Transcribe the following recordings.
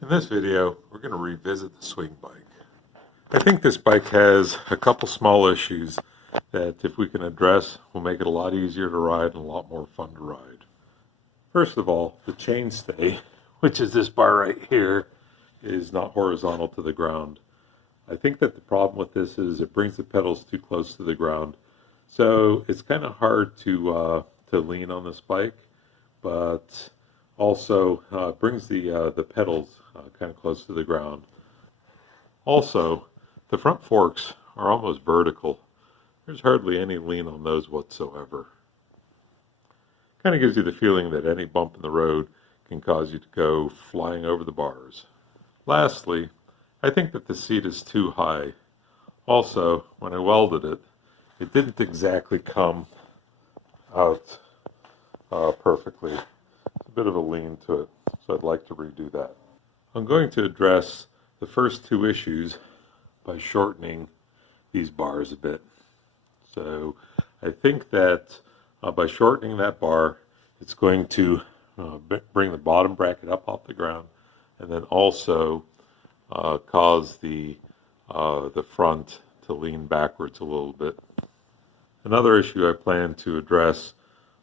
In this video, we're going to revisit the swing bike. I think this bike has a couple small issues that if we can address will make it a lot easier to ride and a lot more fun to ride. First of all, the chainstay, which is this bar right here, is not horizontal to the ground. I think that the problem with this is it brings the pedals too close to the ground. So it's kind of hard to lean on this bike, but also brings the pedals kind of close to the ground. Also, the front forks are almost vertical. There's hardly any lean on those whatsoever. Kind of gives you the feeling that any bump in the road can cause you to go flying over the bars. Lastly, I think that the seat is too high. Also, when I welded it, it didn't exactly come out perfectly. It's a bit of a lean to it, so I'd like to redo that. I'm going to address the first two issues by shortening these bars a bit. So I think that by shortening that bar, it's going to bring the bottom bracket up off the ground, and then also cause the front to lean backwards a little bit. Another issue I plan to address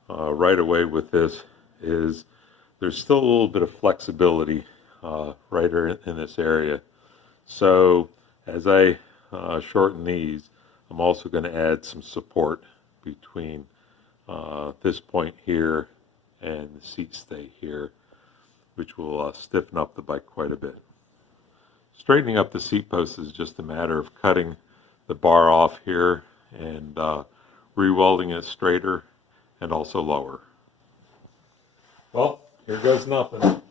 right away with this is there's still a little bit of flexibility right in this area. So as I shorten these, I'm also going to add some support between this point here and the seat stay here, which will stiffen up the bike quite a bit. Straightening up the seat post is just a matter of cutting the bar off here and re-welding it straighter and also lower. Well, here goes nothing.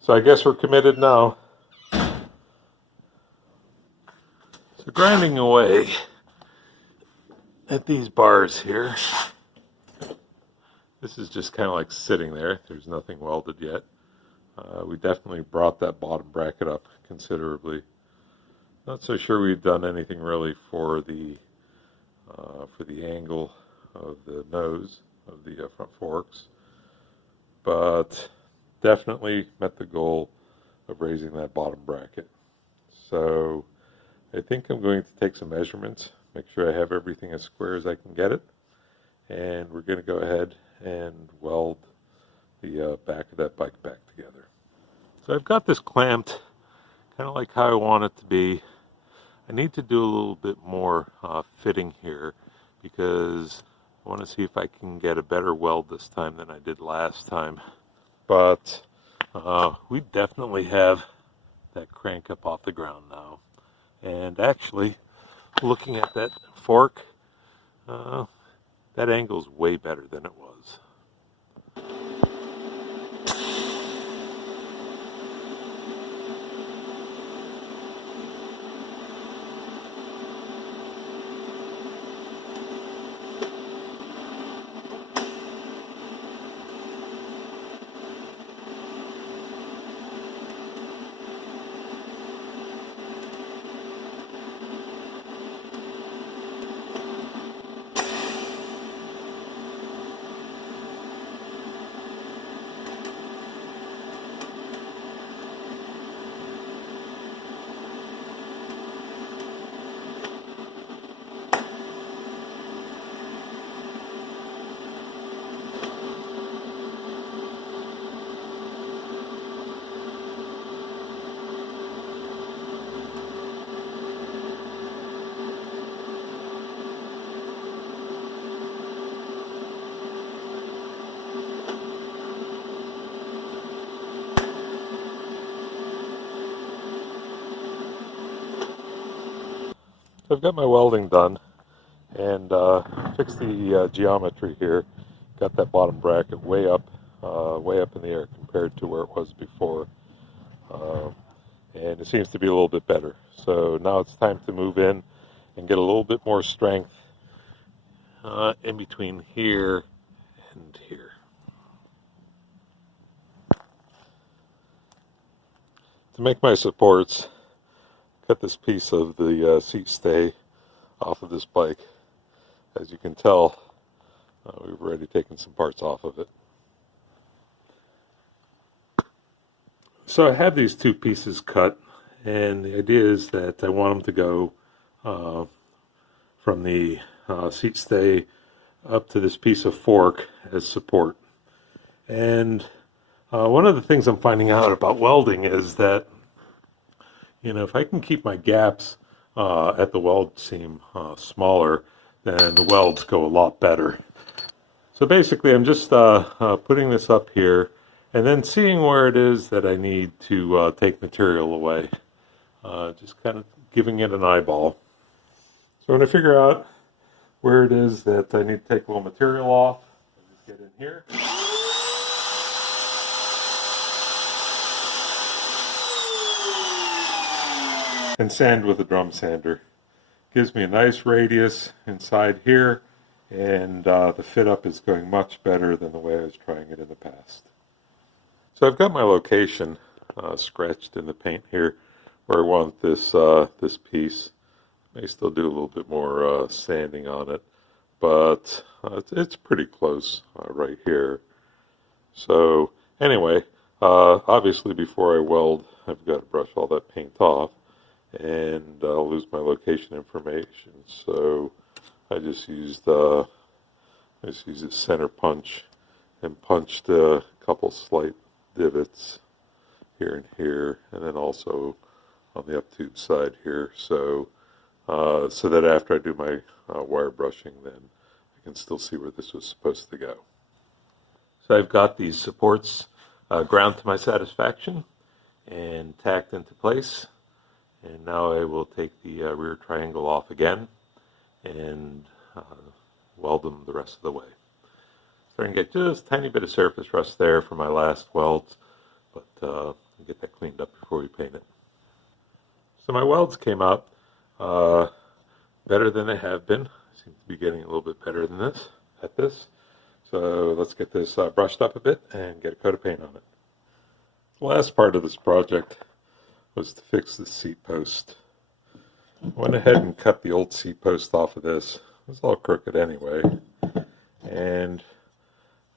So I guess we're committed now. So grinding away at these bars here. This is just kind of like sitting there. There's nothing welded yet. We definitely brought that bottom bracket up considerably. Not so sure we've done anything really for the angle of the nose of the front forks, but definitely met the goal of raising that bottom bracket. So I think I'm going to take some measurements, make sure I have everything as square as I can get it, and we're going to go ahead and weld the back of that bike back together. So I've got this clamped kind of like how I want it to be. I need to do a little bit more fitting here because I want to see if I can get a better weld this time than I did last time. But we definitely have that crank up off the ground now. And actually, looking at that fork, that angle is way better than it was. So I've got my welding done and fixed the geometry here. Got that bottom bracket way up in the air compared to where it was before. And it seems to be a little bit better. So now it's time to move in and get a little bit more strength in between here and here. To make my supports, cut this piece of the seat stay off of this bike. As you can tell, we've already taken some parts off of it. So I have these two pieces cut, and the idea is that I want them to go from the seat stay up to this piece of fork as support. And one of the things I'm finding out about welding is that, if I can keep my gaps at the weld seam smaller, then the welds go a lot better. So basically I'm just putting this up here and then seeing where it is that I need to take material away. Just kind of giving it an eyeball. So when I figure out where it is that I need to take a little material off, I just get in here. And sand with a drum sander. Gives me a nice radius inside here, and the fit up is going much better than the way I was trying it in the past. So I've got my location scratched in the paint here where I want this this piece. May still do a little bit more sanding on it, but it's pretty close right here. So anyway, obviously before I weld, I've got to brush all that paint off, and I'll lose my location information. So I just used a center punch and punched a couple slight divots here and here, and then also on the up tube side here, so that after I do my wire brushing, then I can still see where this was supposed to go. So I've got these supports ground to my satisfaction and tacked into place, and now I will take the rear triangle off again and weld them the rest of the way. Starting to get just a tiny bit of surface rust there from my last welds, but I'll get that cleaned up before we paint it. So my welds came out better than they have been. I seem to be getting a little bit better than this at this. So let's get this brushed up a bit and get a coat of paint on it. The last part of this project was to fix the seat post. I went ahead and cut the old seat post off of this. It was all crooked anyway. And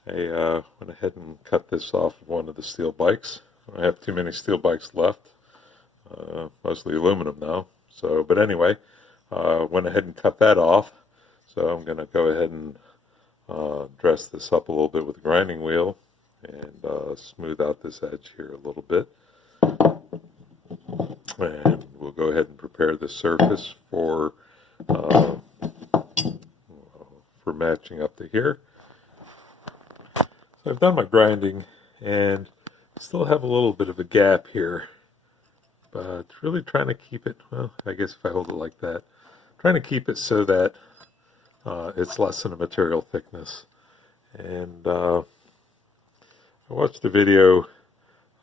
I went ahead and cut this off of one of the steel bikes. I have too many steel bikes left, mostly aluminum now. So, but anyway, went ahead and cut that off. So I'm going to go ahead and dress this up a little bit with a grinding wheel and smooth out this edge here a little bit. And we'll go ahead and prepare the surface for matching up to here. So I've done my grinding and still have a little bit of a gap here, but really trying to keep it, well, I guess if I hold it like that, trying to keep it so that it's less than a material thickness. And I watched a video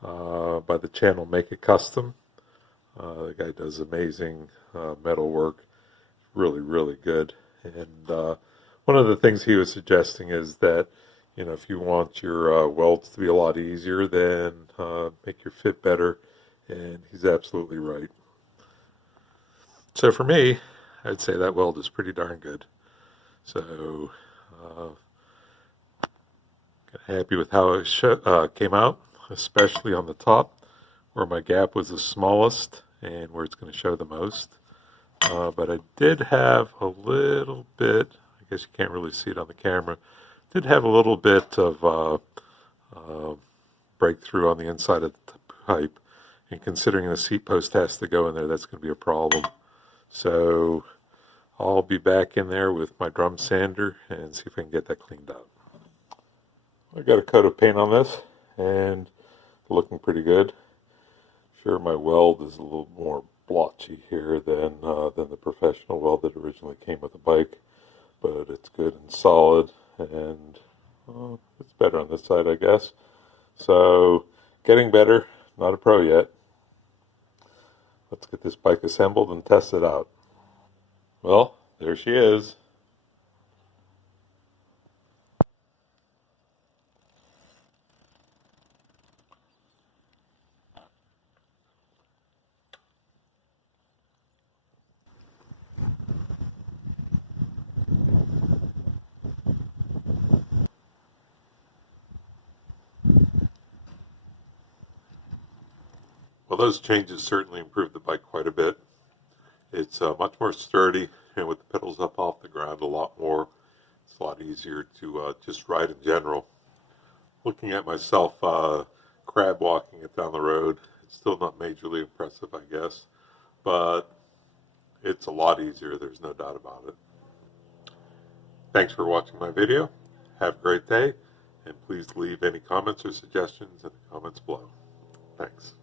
by the channel Make It Custom. The guy does amazing metal work, really, really good. And one of the things he was suggesting is that, if you want your welds to be a lot easier, then make your fit better, and he's absolutely right. So for me, I'd say that weld is pretty darn good. So happy with how it came out, especially on the top where my gap was the smallest and where it's going to show the most. But I did have a little bit, I guess you can't really see it on the camera, did have a little bit of breakthrough on the inside of the pipe, and considering the seat post has to go in there, that's going to be a problem. So I'll be back in there with my drum sander and see if I can get that cleaned up. I got a coat of paint on this and looking pretty good. Sure, my weld is a little more blotchy here than the professional weld that originally came with the bike, but it's good and solid, and it's better on this side, I guess. So getting better, not a pro yet. Let's get this bike assembled and test it out. Well, there she is. Well, those changes certainly improved the bike quite a bit. It's much more sturdy, and with the pedals up off the ground a lot more, it's a lot easier to just ride in general. Looking at myself crab walking it down the road, it's still not majorly impressive, I guess, but it's a lot easier, there's no doubt about it. Thanks for watching my video. Have a great day, and please leave any comments or suggestions in the comments below. Thanks.